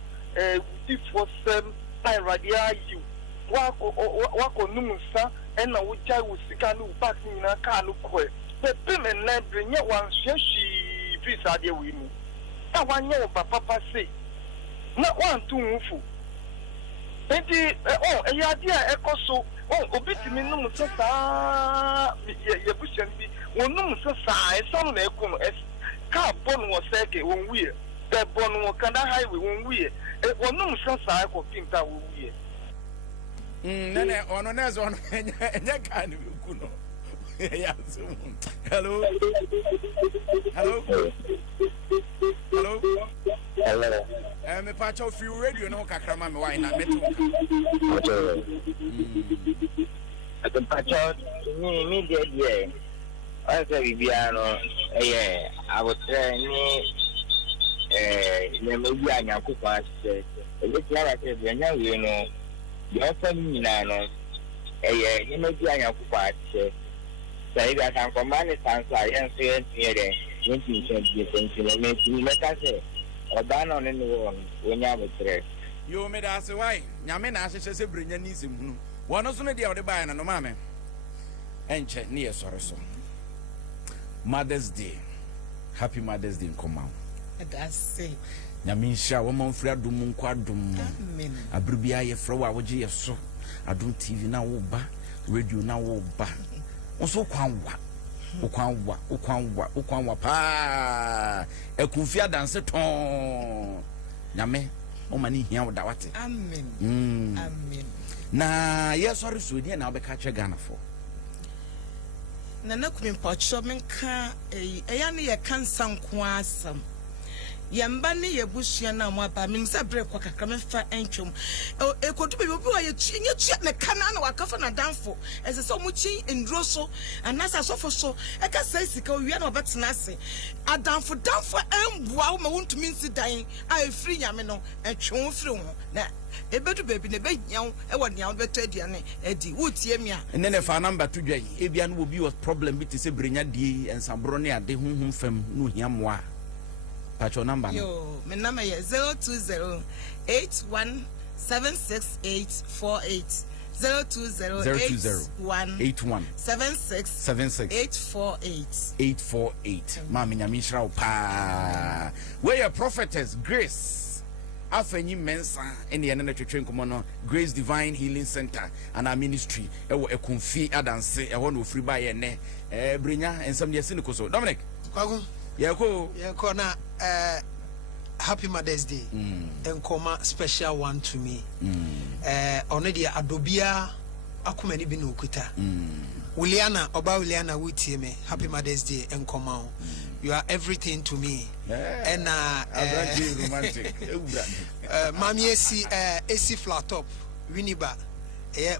difo sem by radia you wako numusa ena wuja usika no back nyina ka no kwe pepe men na brenya wan hyeshi visa de wi ni ta wanye wo papa se na wan tu nfu enti ya dia ekoso obitimi num so saa ye busian bi wonum so saa esam na ekunu ka bon wo seke won wiye be bon wo kana highway won wiye wonum so saa ko pinta wo wiye Nene ono nezo ono enye kan kuno. Yes. Hello. Hello. Hello. Hello. Me pacho free radio no kakrama me why na metu. Ate pacho ni die. Asa bibiano abotre ni mebi anyankopon ase. Ebi ara se bianya we no. Yo fami na no. Ni mebi anyankopon ase. Sai ga kan komane sansa yen se tiere. Yenti meka se odano ne no wonya botre. Yo me da se why nyame na ahye se brenya ni sem hunu. Wono so ne dia ode bae na no mame. Enche ne ye sore so. Mother's Day. Happy Mother's Day come out. That's it. Nyame hia wo man fura dum nko adum. Amen. Abrubia ye fro wa woje ye so. Adum TV na wo ba, radio na wo ba. Onso kwanwa. Ukwanwa pa ekunfi adanse ton nyame o mani hia wo da wate. Amen. Amen. Na yesori so die na obeka che Ghana for na kumi mpacho menka eya ne ye kansa nko asam yamba ne ye busua na mo aba min sa bre kwa kakra menfa entwom ekodu be obi wa ye nya ne kana na wakafa na danfo ese so mu chi ndro so anasa sofo so e ka sai sika owia na obetena ase adanfo danfo embua wo ma wontumi nsi dan a efiri nyame no etwon firi ho na ebedu baby ne behia e wo ne beto aduane edi wotie mi a ene ne fa number to dwan ebia no obi was problem bi te se brenya die ensabro ne ade honhom fam no hia moa pacho number no yo me number is 02081768848 02081768848 mama nyame shira pa we your prophetess Grace afenyi mensa ene ene twetwe nkomo no Grace Divine Healing Center and our ministry ewo ekunfi adanse eho no ofri ba ye ne brenya ensam de sine koso Dominic kwagu yeko na Happy Mother's Day enkoma special one to me ono dia adobia akomani bi no okuta Uliana wutie me Happy Mother's Day enkoma you are everything to me and romantic mami esi flat top winiba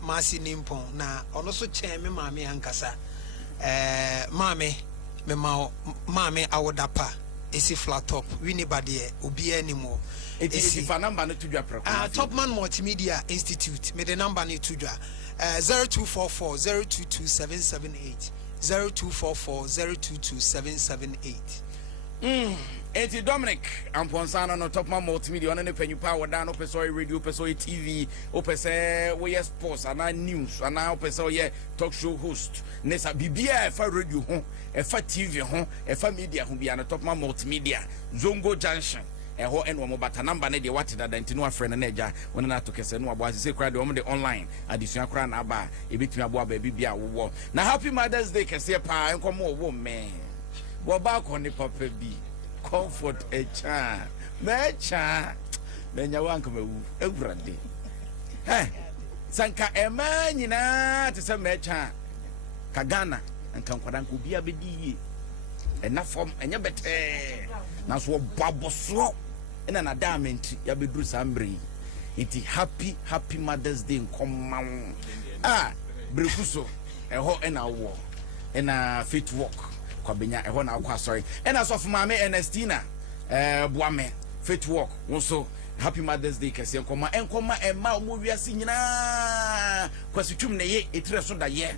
masi nimpon na ono so chen me mami ankasa mami me mami awodapa esi flat top winiba de obi anymore esi fa number no tudwa preko Topman Multimedia Institute me the number ni tudwa 0244022778 0244022778 Eti Dominic Amponsana no Topman Multimedia on ne panyupa woda no peso radio peso TV o pese we sports ana news ana o peso ye talk show host nesa bibia e fa radio ho e fa TV ho e fa media ho bia no Topman Multimedia Zongo Junction eho eno mo bata number ne de what that ntino afre na eja wona na to kese no abo asese kra de o de online adisua kra na aba e betumi abo aba bibia wo na Happy Mother's Day kese pa enkomo wo me wo ba ko ni papa bi comfort a cha mecha menya wanka mawu ewurade sanka ema nyina te se mecha ka Ghana nka nkwada nko bia bedi ena form enya bete na so baboso ena na diamond ya bedru sambre iti happy Mother's Day nkoma brekuso eho ena wo ena fit walk kwabenya eho na akwa sorry ena so for mama Ernestina boame fit walk wonso Happy Mother's Day kese nkoma ema mo wiase nyina kwasitwum ne ye etire so da ye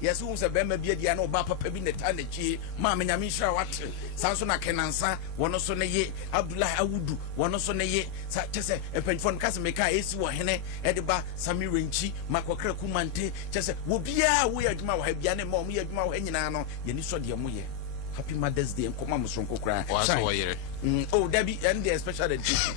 yes who say bema bia dia na oba papa bi neta na chi mama nyame nhira wate sanso na kenansa wono so ne ye Abdullah Awudu wono so ne ye sa chese empanfon kase meka esi wo hene edeba Samirenchi makokra kumante chese wo bia wo ya adwuma wo ha bia ne ma mo ya adwuma wo nyina no ye ni so de mo ye Happy Mother's Day nkoma mo so nkokra so wo yere oh Debbie and the special edition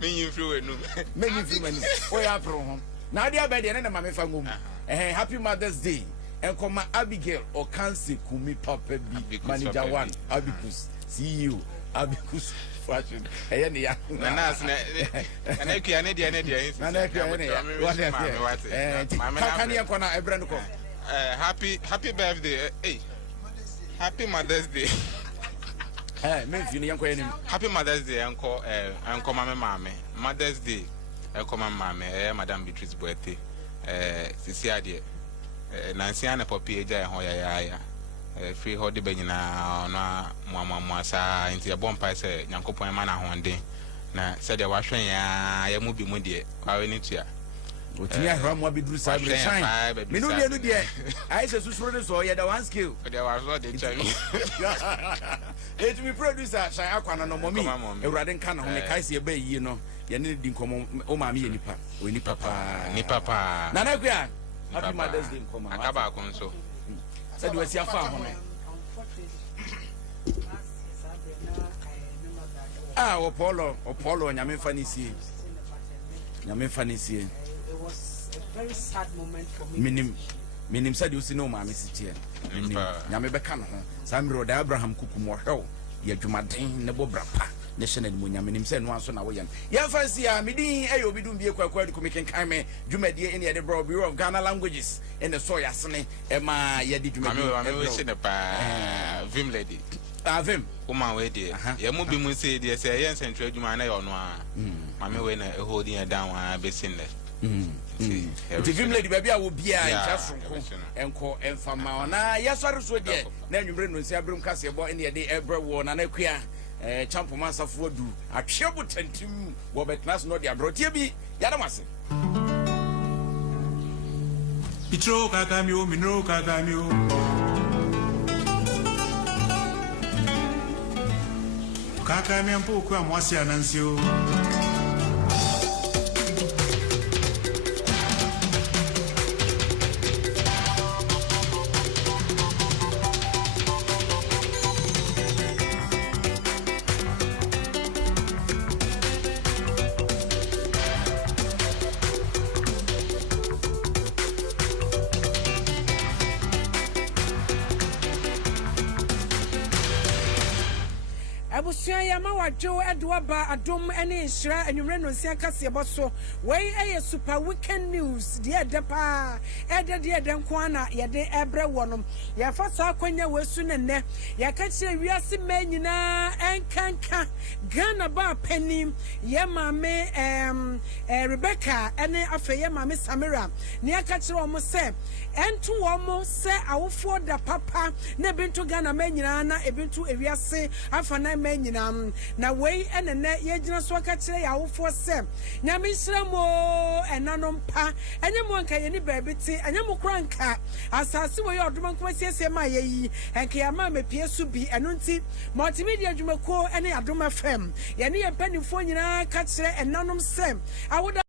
me you free no me you free mani o ya pro ho na dia be de na mama fa ngom Happy Mother's Day enkoma Abigail Okanse Kumi papa bi manager 1 Abikus CEO Abikus fashion. Hey, yeah. Nanas, and I can't any day. Happy birthday. Hey, happy Mother's Day. Happy Mother's Day, Uncle Mammy. Mother's Day, Uncle Mammy, Madame Beatrice's birthday. Cecilia, Nancy Anna Poppy, Hoya. Free hold the Benina, Mamma, into a bonfire, Yanko Mana one day. Now, said the washing, I am moving with you. I need to. What you have what we do, Simon. I said, so you had one skill. There was not the Chinese. It will produce a Shayakana no mommy, a Radin Cannon, a Kaisi Bay, you know. You need to come on, Mammy, Nipa, we need Papa, Nipapa. Nanaga, Happy Mother's Day, come on, Abaconso. Said, was your farm. Ah, Apollo, and Yamin Fanisi. Yamin Fanisi. It was a very sad moment for me. Minim said you see no mammy sit here. Yamebekano, Sam Road Abraham Kukumo, Yajumadin, Nebo Brapa, National Munyaminim said once on away. Yafasia, Midi, Ayo, we do be a quite Kenkan Me, Jumedia in the Bureau of Ghana languages, and the Soyasne, Emma Yadi, Vim lady. Vim, Uma, wait, dear. Yamubi Musi, dear, say, yes, and trade you my or no. Mammy, when holding a down, I be seen there. If you lady baby, I will be and call and from Mauna. Yes, I was with you. Then you bring Sabrum Cassia boy in the day ever worn and a queer champ master for do. A trouble tend to Robert Class, not your brought you be Yadamasi. Pitro Kakamio, Minro Kakamio. Kakamian Poka, Mosia Nancio. Joe Edwaba Adom any Shra and you ran on Siakasi Bosso. Way a super weekend news, dear Depa, Edda dear Dankwana, Yade Ebra Wonum, Yafasa Quenya was soon and ne, Yakachi Riasi Menina and Kanka, Ghana Bar Penny, Yamame, Rebecca, and after Yamame Samira, Niakachi almost said, and two almost say, I will afford the papa, Nebin to Ghana Menina, Ebin to Riasi, Afana Menina. Na way and the net yejina swaka chile ya ufo sem. Nyamisra mo enanompa. Enye mwanka yeni baby ti. Enye mukranka. Asasi wo yo oduma kuma siese ma yeyi. Enke ya ma me pie subi enunti. Multimedia jumako ene aduma fem. Yeni ye penifo nyina ka chile enanom sem. Awoda